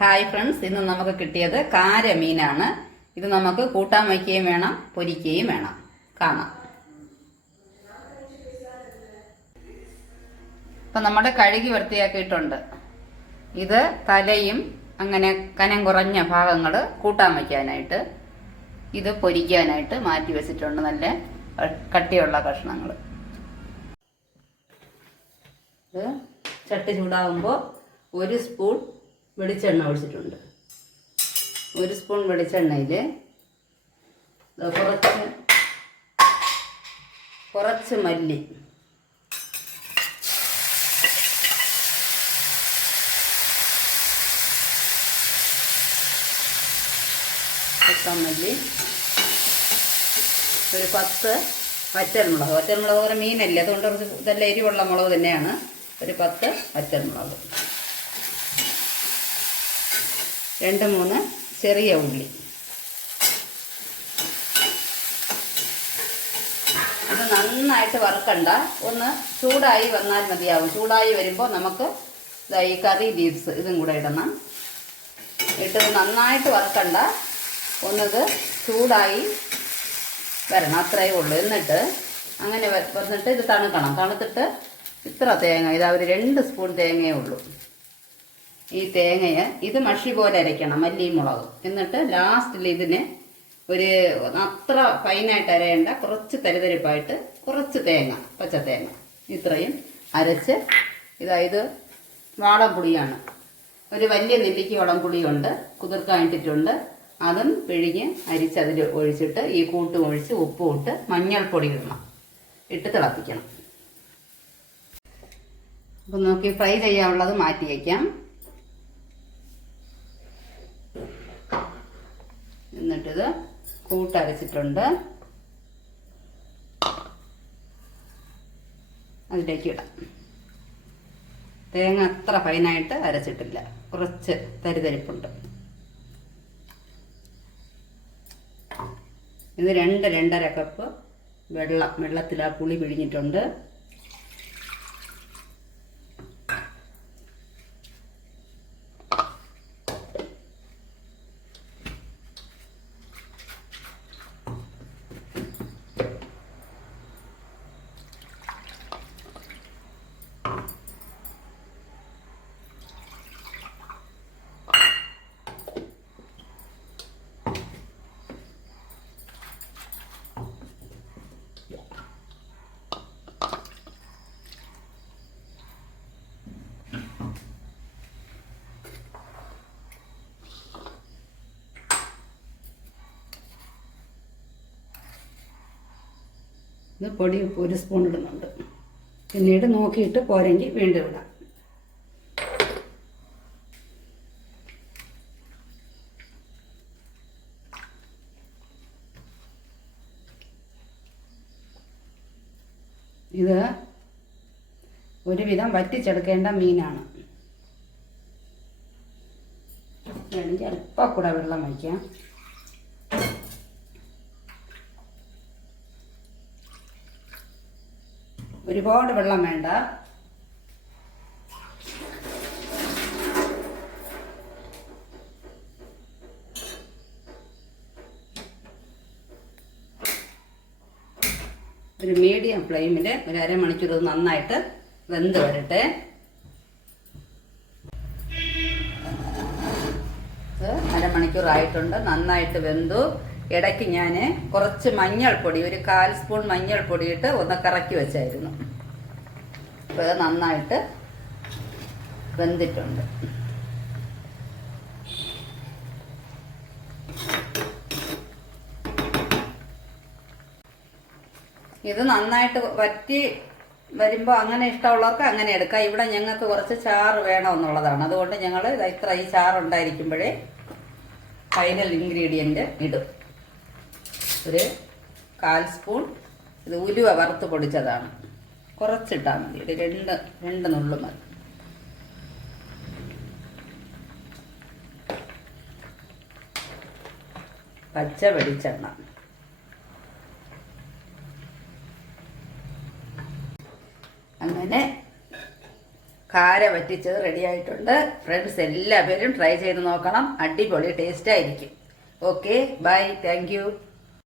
Hi friends, ഇന്ന് നമുക്ക് കിട്ടിയത് കാരമീനാണ്. ഇത് നമുക്ക് കൂട്ടാൻ വയ്ക്കുകയും വേണം, പൊരിക്കുകയും വേണം. കാണാം. ഇപ്പം നമ്മുടെ കഴുകി വൃത്തിയാക്കിയിട്ടുണ്ട്. ഇത് തലയും അങ്ങനെ കനം കുറഞ്ഞ ഭാഗങ്ങൾ കൂട്ടാൻ വയ്ക്കാനായിട്ട്, ഇത് പൊരിക്കാനായിട്ട് മാറ്റി വെച്ചിട്ടുണ്ട്. നല്ല കട്ടിയുള്ള കഷ്ണങ്ങൾ. ഇത് ചട്ടി ചൂടാകുമ്പോൾ 1 സ്പൂൺ വെളിച്ചെണ്ണ ഒഴിച്ചിട്ടുണ്ട്. 1 സ്പൂൺ വെളിച്ചെണ്ണയിൽ കുറച്ച് മല്ലി, മല്ലി, ഒരു 10 വറ്റൽമുളക്. വറ്റൽമുളക് ഒരു മീനല്ലേ, അതുകൊണ്ട് കുറച്ച് ഇതെല്ലാം എരിവുള്ള മുളക് തന്നെയാണ്. ഒരു 10 വറ്റൽമുളക്, 2-3 ചെറിയ ഉള്ളി. ഇത് നന്നായിട്ട് വറുക്കണ്ട, ഒന്ന് ചൂടായി വന്നാൽ മതിയാവും. ചൂടായി വരുമ്പോൾ നമുക്ക് ഈ കറി ലീവ്സ് ഇതും കൂടെ ഇടണം. ഇട്ട് നന്നായിട്ട് വറുക്കണ്ട, ഒന്നത് ചൂടായി വരണം, അത്രയേ ഉള്ളൂ. എന്നിട്ട് അങ്ങനെ വന്നിട്ട് ഇത് തണുക്കണം. തണുത്തിട്ട് ഇത്ര തേങ്ങ, ഇതാ ഒരു 2 സ്പൂൺ തേങ്ങയേ ഉള്ളൂ. ഈ തേങ്ങയെ ഇത് മഷി പോലെ അരയ്ക്കണം, മല്ലിയും മുളകും. എന്നിട്ട് ലാസ്റ്റിൽ ഇതിന് ഒരു അത്ര ഫൈനായിട്ട് അരയേണ്ട, കുറച്ച് തരിതരിപ്പായിട്ട് കുറച്ച് തേങ്ങ, പച്ച തേങ്ങ ഇത്രയും അരച്ച്, ഇത് വാളംപുളിയാണ്. ഒരു വലിയ നെല്ലിക്ക വാളംപുളിയുണ്ട്, കുതിർക്കാനിട്ടിട്ടുണ്ട്. അതും പിഴിഞ്ഞ് അരിച്ചതിൽ ഒഴിച്ചിട്ട് ഈ കൂട്ടും ഒഴിച്ച് ഉപ്പും ഇട്ട് മഞ്ഞൾപ്പൊടി ഇടണം, ഇട്ട് തിളപ്പിക്കണം. അപ്പം നോക്കി ഫ്രൈ ചെയ്യാനുള്ളത് മാറ്റി വയ്ക്കാം. എന്നിട്ടിത് കൂട്ടരച്ചിട്ടുണ്ട്, അതിലേക്ക് ഇടാം. തേങ്ങ അത്ര ഫൈനായിട്ട് അരച്ചിട്ടില്ല, കുറച്ച് തരിതരിപ്പുണ്ട്. ഇത് 2-2.5 കപ്പ് വെള്ളത്തിൽ ആ പുളി പിഴിഞ്ഞിട്ടുണ്ട്. ഇത് പൊടി 1 സ്പൂൺ ഇടുന്നുണ്ട്. പിന്നീട് നോക്കിയിട്ട് പോരെങ്കിൽ വീണ്ടും ഇടാം. ഇത് ഒരുവിധം വറ്റിച്ചെടുക്കേണ്ട മീനാണ്. വേണമെങ്കിൽ അല്പം കൂടെ വെള്ളം വയ്ക്കാം. ഒരുപാട് വെള്ളം വേണ്ട. ഒരു മീഡിയം ഫ്ലെയിമിൽ ഒരു അരമണിക്കൂർ നന്നായിട്ട് വെന്ത് വരട്ടെ. അരമണിക്കൂറായിട്ടുണ്ട്, നന്നായിട്ട് വെന്തു. ഇടയ്ക്ക് ഞാൻ കുറച്ച് മഞ്ഞൾപ്പൊടി, ഒരു 1/4 സ്പൂൺ മഞ്ഞൾപ്പൊടി ഇട്ട് ഒന്ന് കറക്കി വെച്ചായിരുന്നു. അപ്പോൾ ഇത് നന്നായിട്ട് വെന്തിട്ടുണ്ട്. ഇത് നന്നായിട്ട് വറ്റി വരുമ്പോൾ അങ്ങനെ ഇഷ്ടമുള്ളവർക്ക് അങ്ങനെ എടുക്കാം. ഇവിടെ ഞങ്ങൾക്ക് കുറച്ച് ചാറ് വേണമെന്നുള്ളതാണ്, അതുകൊണ്ട് ഞങ്ങൾ ഇത്ര ഈ ചാറുണ്ടായിരിക്കുമ്പോഴേ ഫൈനൽ ഇൻഗ്രീഡിയൻറ്റ് ഇടും. ഒരു 1/4 സ്പൂൺ ഇത് ഉലുവ വറുത്ത് പൊടിച്ചതാണ്, കുറച്ചിട്ടാൽ മതി. ഒരു 2 നുള്ളു മതി. പച്ച വെളിച്ചെണ്ണ, അങ്ങനെ കാര വറ്റിച്ചത് റെഡി ആയിട്ടുണ്ട്. ഫ്രണ്ട്സ് എല്ലാവരും ട്രൈ ചെയ്ത് നോക്കണം. അടിപൊളി ടേസ്റ്റ് ആയിരിക്കും. Okay, bye, thank U.